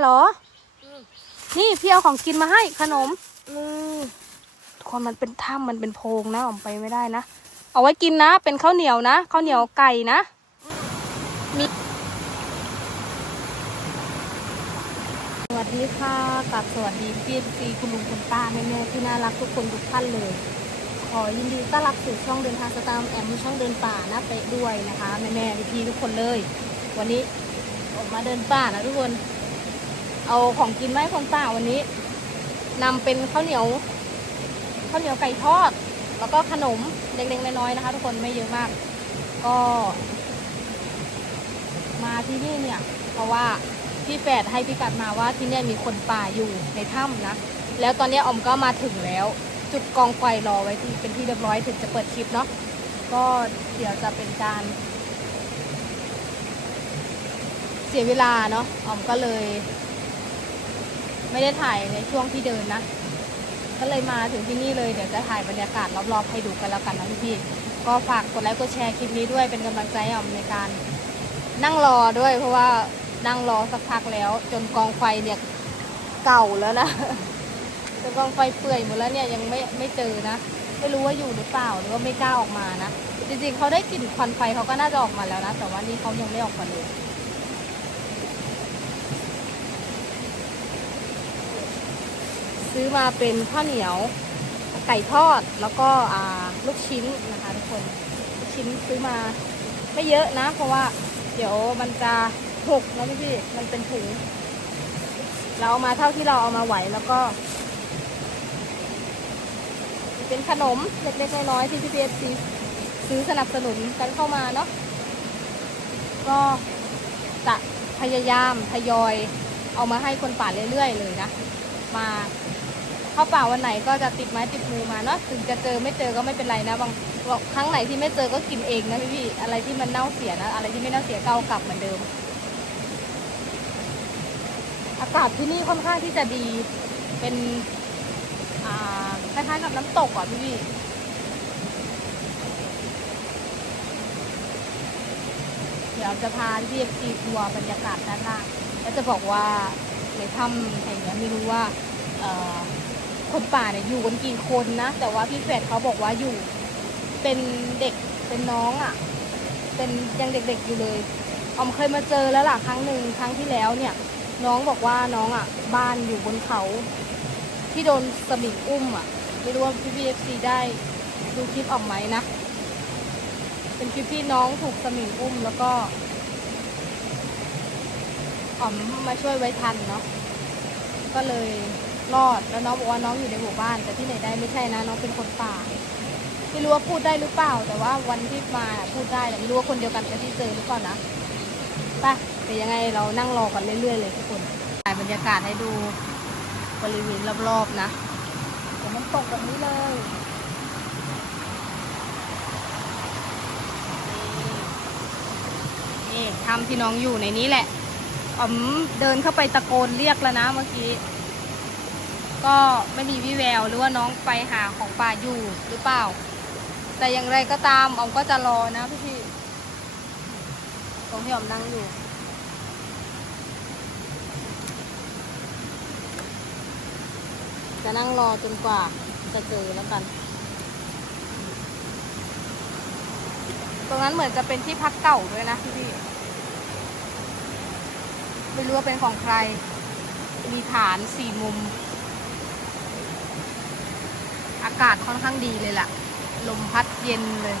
เหรอ นี่พี่เอาของกินมาให้ขนมอืมทุกคนมันเป็นถ้ำมันเป็นโพรงนะออกไปไม่ได้นะ เอาไว้กินนะ เป็นข้าวเหนียวนะข้าวเหนียวไก่นะมีสวัสดีค่ะกับสวัสดีพี่ซีคุณลุงคุณป้าแม่แม่ที่น่ารักทุกคนทุกท่านเลย ขอยินดีต้อนรับสู่ช่องเดินทางสตาร์แอมช่องเดินป่านะเป๊ะด้วยนะคะแม่แม่พี่พี่ๆทุกคนเลย วันนี้ออกมาเดินป่านะทุกคน เอาของกินมาให้คนป่าวันนี้นำเป็นข้าวเหนียวข้าวเหนียวไก่ทอด แล้วก็ขนมเล็กๆน้อยๆนะคะ ทุกคนไม่เยอะมาก ก็ มาที่นี่เนี่ย เพราะว่าพี่แฝดให้พี่กัดมาว่าที่เนี่ยมีคนป่าอยู่ในถ้ำนะแล้วตอนนี้อมก็มาถึงแล้ว จุดกองไฟรอไว้ที่เป็นที่เรียบร้อยถึงจะเปิดคลิปเนาะก็เดี๋ยวจะเป็นการ เสียเวลาเนาะออมก็เลย ไม่ได้ถ่ายในช่วงที่เดินนะ ก็เลยมาถึงที่นี่เลยเดี๋ยวจะถ่ายบรรยากาศรอบๆให้ดูกันแล้วกันนะพี่ๆก็ฝากกดไลค์กดแชร์คลิปนี้ด้วยเป็นกำลังใจให้ออมในการนั่งรอด้วย เพราะว่านั่งรอสักพักแล้ว จนกองไฟเนี่ยเก่าแล้วนะจนกองไฟเปื่อยหมดแล้วเนี่ยยังไม่ไม่เจอนะไม่รู้ว่าอยู่หรือเปล่าหรือว่าไม่กล้าออกมานะจริงๆเขาได้กลิ่นควันไฟเขาก็น่าจะออกมาแล้วนะ แต่ว่านี่เขายังไม่ออกมาเลย ซื้อมาเป็นข้าวเหนียวไก่ทอดแล้วก็ลูกชิ้นนะคะทุกคนลูกชิ้นซื้อมาไม่เยอะนะ เพราะว่าเดี๋ยวมันจะหกนะพี่พี่มันเป็นถุง เราเอามาเท่าที่เราเอามาไหวแล้วก็ เป็นขนมเล็กๆน้อยๆที่พี่พีเอซีซื้อสนับสนุนกันเข้ามาเนาะก็จะพยายามทยอยเอามาให้คนป่าเรื่อยๆเลยนะ มา เข้าป่าวันไหนก็จะติดไม้ติดมือมาเนาะถึงจะเจอไม่เจอก็ไม่เป็นไรนะบางครั้งไหนที่ไม่เจอก็กินเองนะพี่พี่อะไรที่มันเน่าเสียนะอะไรที่ไม่เน่าเสียก็เอากลับเหมือนเดิม อากาศที่นี่ค่อนข้างที่จะดีเป็นคล้ายๆกับน้ำตกอะพี่พี่เดี๋ยวจะพาพี่เอฟซีทัวร์บรรยากาศด้านล่างแล้วจะบอกว่าในถ้ำแห่งนี้ไม่รู้ว่า คนป่าเนี่ยอยู่กันกี่คนนะ แต่ว่าพี่แฝดเขาบอกว่าอยู่ เป็นเด็กเป็นน้องอะ เป็นยังเด็กๆอยู่เลยออมเคยมาเจอแล้วล่ะครั้งหนึ่งครั้งที่แล้วเนี่ย น้องบอกว่าน้องอะ บ้านอยู่บนเขา ที่โดนสมิงอุ้มอะไม่รู้ว่าพี่พีเอฟซีได้ดูคลิปออกไหมนะเป็นคลิปที่น้องถูกสมิงอุ้มแล้วก็อ๋อมมาช่วยไว้ทันเนาะก็เลย รอด แล้วน้องบอกว่าน้องอยู่ในหมู่บ้าน แต่ที่ไหนได้ไม่ใช่นะ น้องเป็นคนป่า ไม่รู้ว่าพูดได้หรือเปล่า แต่ว่าวันที่มาน่ะพูดได้แต่ไม่รู้ว่าคนเดียวกันกับที่เจอหรือเปล่านะไปแต่ยังไงเรานั่งรอกันเรื่อยๆเลยทุกคนถ่ายบรรยากาศให้ดูบริเวณรอบๆนะเดี๋ยวมันตกแบบนี้เลยนี่นี่ถ้ำที่น้องอยู่ในนี้แหละอ๋อมเดินเข้าไปตะโกนเรียกแล้วนะเมื่อกี้ ก็ไม่มีวิแววหรือว่าน้องไปหาของป่าอยู่หรือเปล่า แต่อย่างไรก็ตามออมก็จะรอนะพี่พี่ตรงที่ออมนั่งอยู่จะนั่งรอจนกว่าจะเจอแล้วกัน ตรงนั้นเหมือนจะเป็นที่พักเก่าด้วยนะพี่พี่ไม่รู้ว่าเป็นของใคร มีฐานสี่มุม อากาศค่อนข้างดีเลยล่ะลมพัดเย็นเลย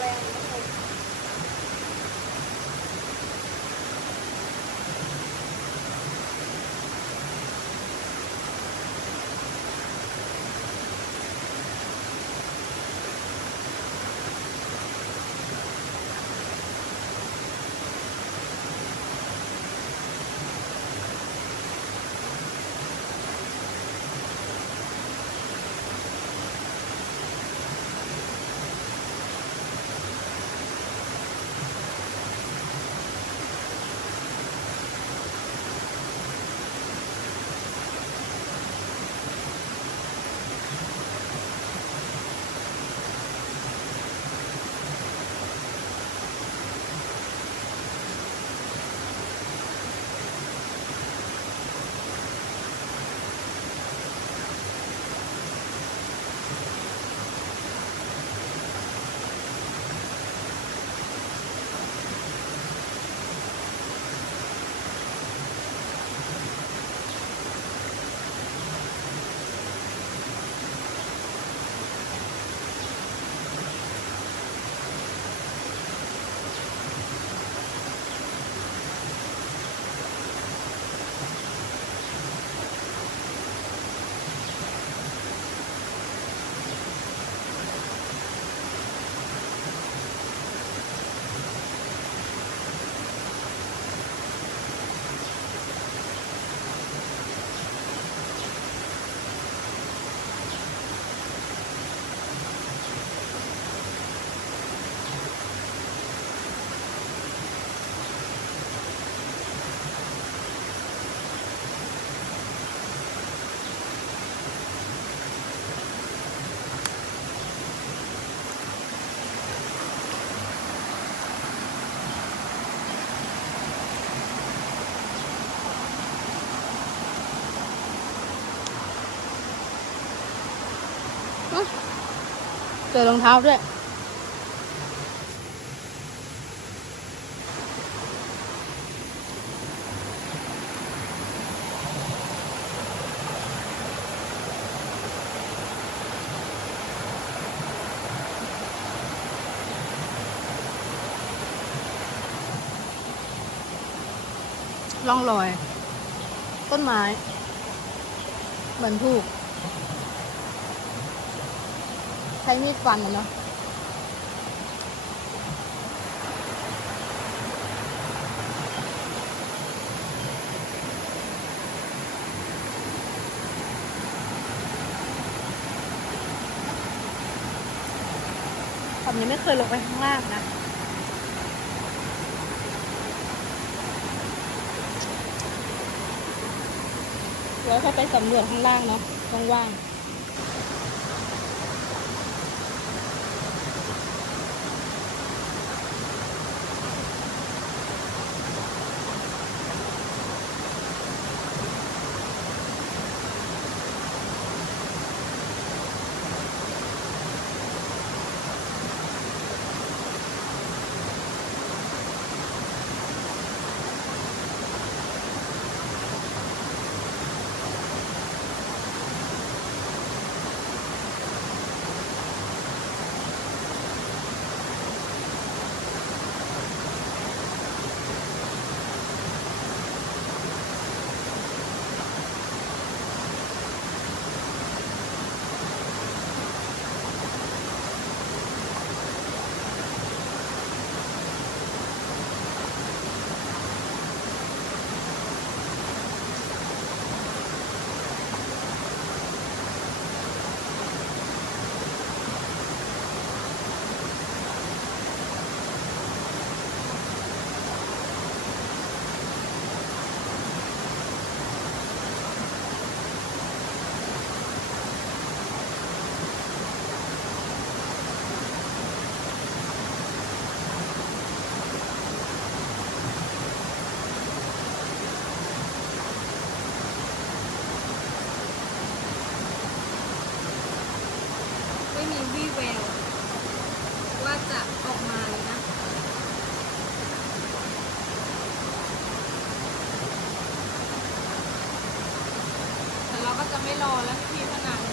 แว เจอรองเท้าด้วยร่องรอย ต้นไม้ เหมือนถูก ใช้มีดฟันอะเนาะผมยังไม่เคยลงไปข้างล่างนะแล้วถ้าไปสำรวจข้างล่างเนาะว่างๆ จะไม่รอแล้วพี่ขนาด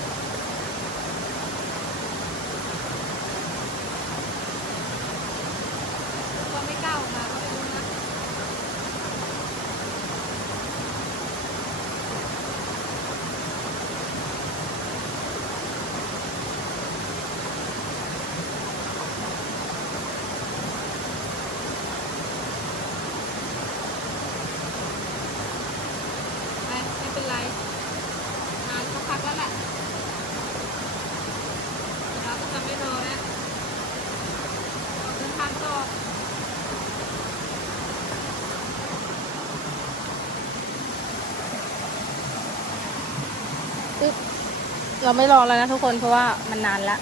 เราไม่รอแล้วนะทุกคนเพราะว่ามันนานแล้ว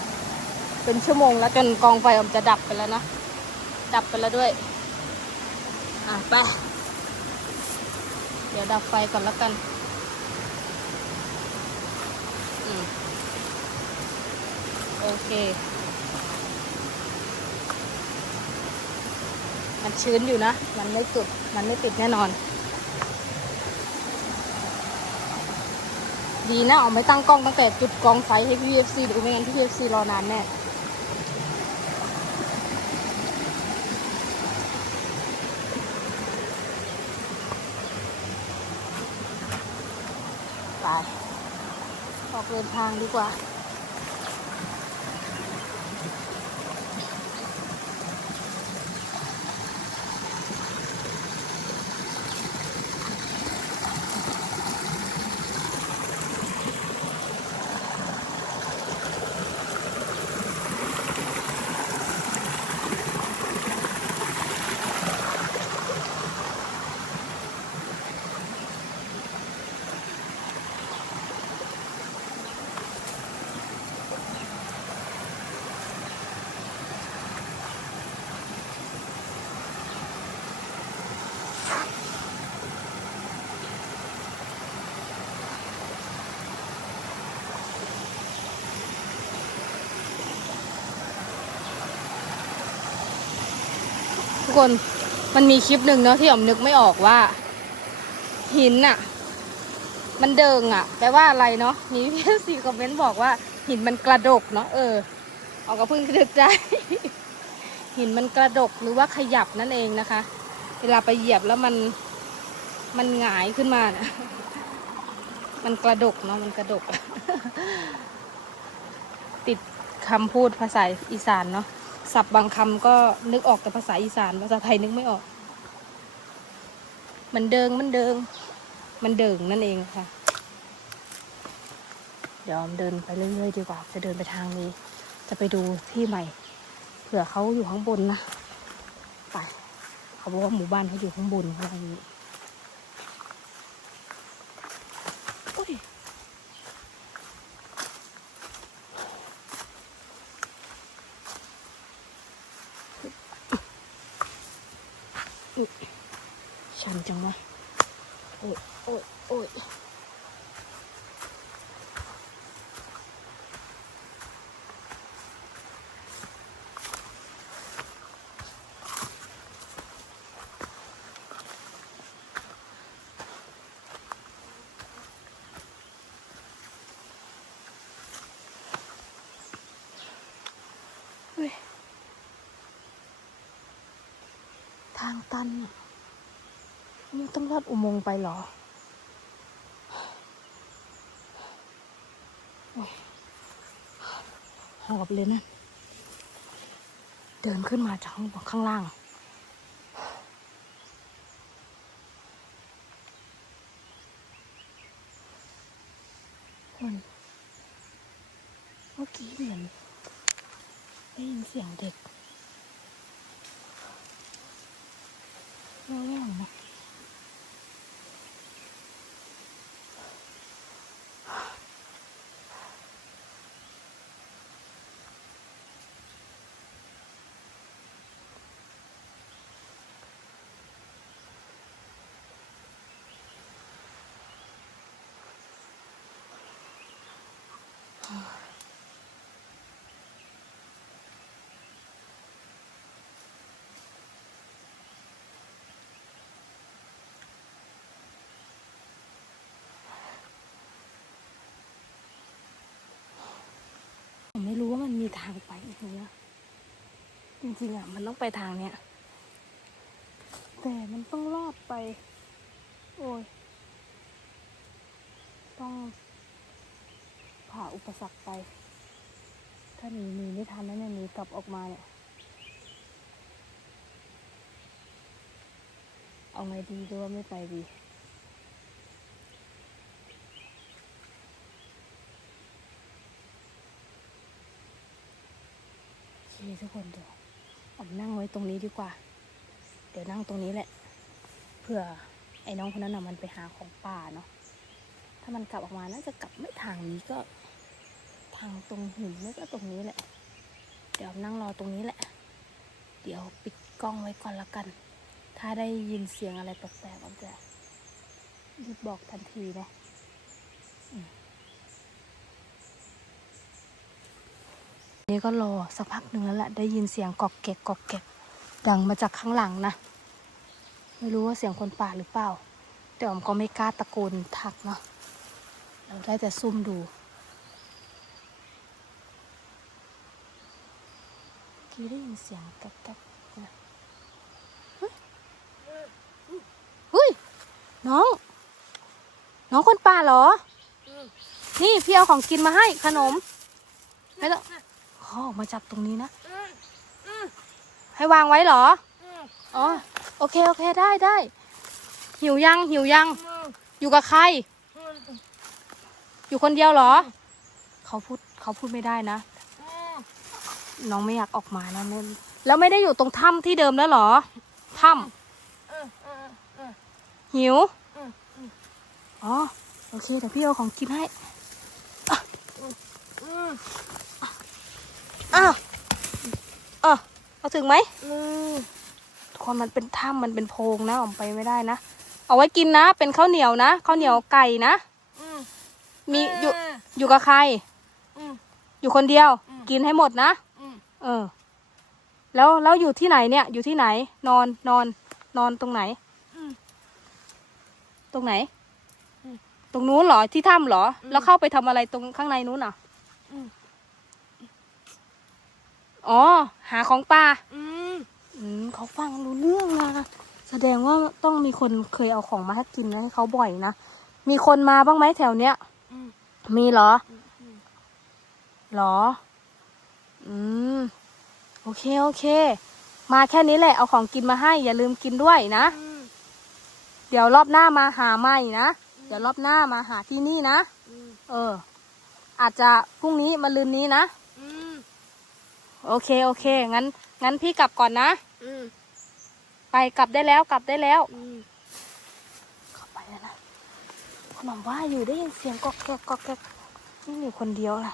เป็นชั่วโมงแล้วจนกองไฟมันจะดับไปแล้วนะ ดับไปแล้วด้วย อะไป เดี๋ยวดับไฟก่อนแล้วกันโอเค มันชื้นอยู่นะ มันไม่จุด มันไม่ติดแน่นอน ดีนะเอาไม่ตั้งกล้องตั้งแต่จุดกองไฟให้พี่ UFC ดูไม่งั้นพี่ UFC รอนานแน่ไปออกเดินทางดีกว่า คนมันมีคลิปหนึ่งเนาะที่อมนึกไม่ออกว่า หินอะมันเดิงอะแปลว่าอะไรเนาะมีพี่สีคอมเมนต์บอกว่า หินมันกระดกเนาะเออเอาก็เพิ่งนึกได้ หินมันกระดกหรือว่าขยับนั่นเองนะคะ เวลาไปเหยียบแล้วมันมันหงายขึ้นมานะมันกระดกเนาะมันกระดก ติดคำพูดภาษาอีสานเนาะ ศัพท์บางคำก็นึกออกแต่ภาษาอีสานภาษาไทยนึกไม่ออก มันเดิงมันเดิง มันเดิงนั่นเองค่ะ เดี๋ยวออมเดินไปเรื่อยๆดีกว่า จะเดินไปทางนี้ จะไปดูที่ใหม่เผื่อเขาอยู่ข้างบนนะ ไป เขาบอกว่าหมู่บ้านเขาอยู่ข้างบนอะไรอย่างนี้โอ้ย ชันจังวะโอ้ยโอ้ยโอ้ยเฮ้ยทางตันอะนี่ต้องลอดอุโมงค์ไปเหรอโอ้ยหอบเลยนะเดินขึ้นมาจากข้างบนข้างล่าง คนเมื่อกี้เหมือนได้ยินเสียงเด็กแว่วๆนะ ผมไม่รู้ว่ามันมีทางไปอีกเนี้ยจ ริงๆอะ มันต้องไปทางเนี้ย แต่มันต้องลอดไป โอ้ย ต้องผ่าอุปสรรคไป ถ้าหนีหนีไม่ทันแล้วเนี่ยหนีกลับออกมาเนี่ย เอาไงดีหรือว่าไม่ไปดีโอเคทุกค นนั่งไว้ตรงนี้ดีกว่า เดี๋ยวนั่งตรงนี้แหละ เผื่อไอ้น้องคนนั้นน่ะมันไปหาของป่าเนาะ ถ้ามันกลับออกมาน่าจะกลับไม่ทางนี้ก็ ทางตรงหินนี่ก็ตรงนี้แหละ เดี๋ยวนั่งรอตรงนี้แหละ เดี๋ยวปิดกล้องไว้ก่อนละกัน ถ้าได้ยินเสียงอะไรแปลกๆผมจะรีบบอกทันทีนะอืม นี่ก็รอสักพักหนึ่งแล้วแหละได้ยินเสียงกอกแกกกอกแกกดังมาจากข้างหลังนะ ไม่รู้ว่าเสียงคนป่าหรือเปล่า แต่ผมก็ไม่กล้าตะโกนทักเนาะเราได้แต่ซุ่มดูกี้ได้ยินเสียงแก๊กๆนะเฮ้ยเฮ้ยน้อง น้องคนป่าเหรอ นี่พี่เอาของกินมาให้ขนมไม่ต้อง ขอออกมาจากตรงนี้นะ ให้วางไว้เหรอ อ๋อ โอเค โอเค ได้ได้ หิวยัง หิวยัง อยู่กับใคร อยู่คนเดียวเหรอ เขาพูดเขาพูดไม่ได้นะ น้องไม่อยากออกมานะเนี่ยแล้วไม่ได้อยู่ตรงถ้ำที่เดิมแล้วเหรอ ถ้ำหิว อ๋อ โอเค เดี๋ยวพี่เอาของกินให้ อะอ้าวเออเอาถึงไหมทุกคนมันเป็นถ้ำมันเป็นโพรงนะออกไปไม่ได้นะ เอาไว้กินนะ เป็นข้าวเหนียวนะข้าวเหนียวไก่นะมีอยู่อยู่กับใครอยู่คนเดียว กินให้หมดนะเออ แล้วแล้วอยู่ที่ไหนเนี่ย อยู่ที่ไหน นอนนอน นอนตรงไหนตรงไหน ตรงนู้นเหรอที่ถ้ำเหรอ แล้วเข้าไปทำอะไรตรงข้างในนู้นอะ อ๋อ หาของป่าอืมเขาฟังรู้เรื่องนะแสดงว่าต้องมีคนเคยเอาของมาให้กินนะให้เขาบ่อยนะ มีคนมาบ้างไหมแถวเนี้ยมีเหรอเหรอ อืม โอเค โอเค มาแค่นี้แหละ เอาของกินมาให้ อย่าลืมกินด้วยนะเดี๋ยวรอบหน้ามาหาใหม่นะ เดี๋ยวรอบหน้ามาหาที่นี่นะเออ อาจจะพรุ่งนี้มาลืนนี้นะ โอเคโอเค งั้น งั้นพี่กลับก่อนนะไปกลับได้แล้วกลับได้แล้วเข้าไปแล้วนะขนมว่าอยู่ได้ยินเสียงกอกแกกกอกแกกนี่อยู่คนเดียวล่ะ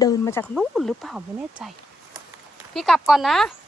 เดินมาจากนู่นหรือเปล่าไม่แน่ใจ พี่กลับก่อนนะอ